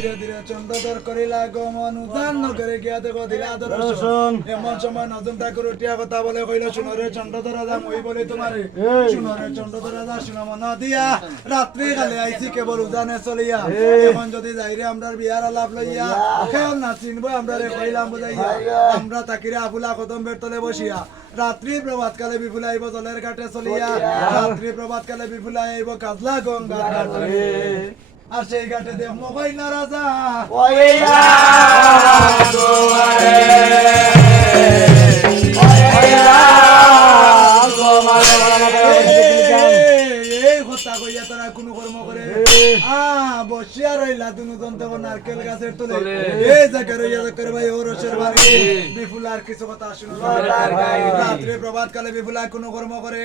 ধীরে ধীরে চন্দ্রধর করিলা গমন উদান নগরে গিয়া দেব দিলা দর্শন। এমন সময় নতুন ঠাকুর উঠিয়া কথা বলে কইল শুনো রে চন্দ্রধর রাজা মই বলি তোমারে। শুনো রে চন্দ্রধর রাজা শুনো মন দিয়া। রাত্রি কালে আইছি কেবল উদানে চলিয়া। এখন যদি যাইরে আমরার বিয়ার আলাপ লইয়া খেয়াল না চিনবো আমরা রে কইলাম বুঝাইয়া। আমরা তাকিরে আফুলা কদম বের তলে বসিয়া। রাত্রি প্রভাত কালে বিফুলা আইব জলের ঘাটে চলিয়া। রাত্রি প্রভাত কালে বিফুলা আইব কাজলা গঙ্গা ঘাটে। আর সেই ঘাটে দেখ মোবাইল না রাজা। এই কথা কইয়া তারা কোনো কর্ম করে। আ বসিয়া রইলা দুজন তো নারকেল গাছের তলে। এই জায়গা রইয়া করে ভাই ও রসের বাড়ি বিপুলার কিছু কথা শুনো রাত্রে প্রভাত কালে বিপুলা কোনো কর্ম করে।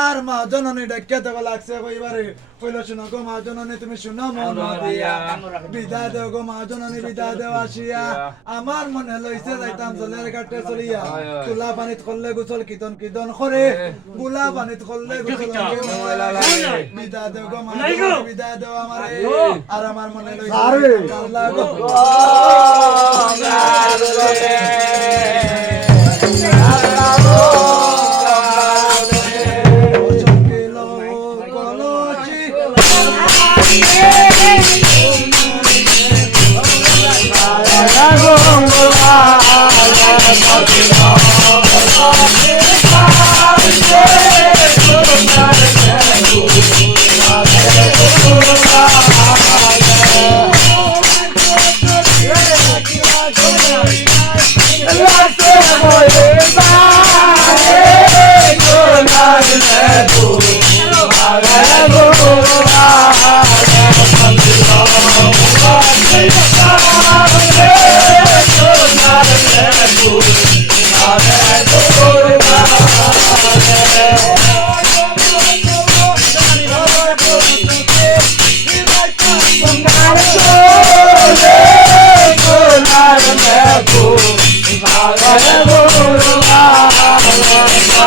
আর মা জননী ডাকিয়া দেব লাগছে কইবারে কইল শুনো গো মা জননী তুমি শুনো মন দিয়া। বিদায় দেও গো মা জননী বিদায় দেও আসিয়া। আমার মনে লইছে যাইতাম জলের ঘাটে চলিয়া। তুলা পানিত করলে গোসল কীর্তন কীর্তন করে। গুলা পানিত করলে গোসল বিদায় দেও গো মা জননী বিদায় দেও আমারে আর আমার মনে লইছে কারলা গো চকিল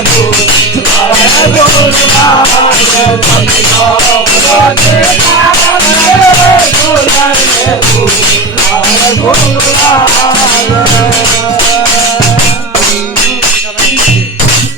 Thank you.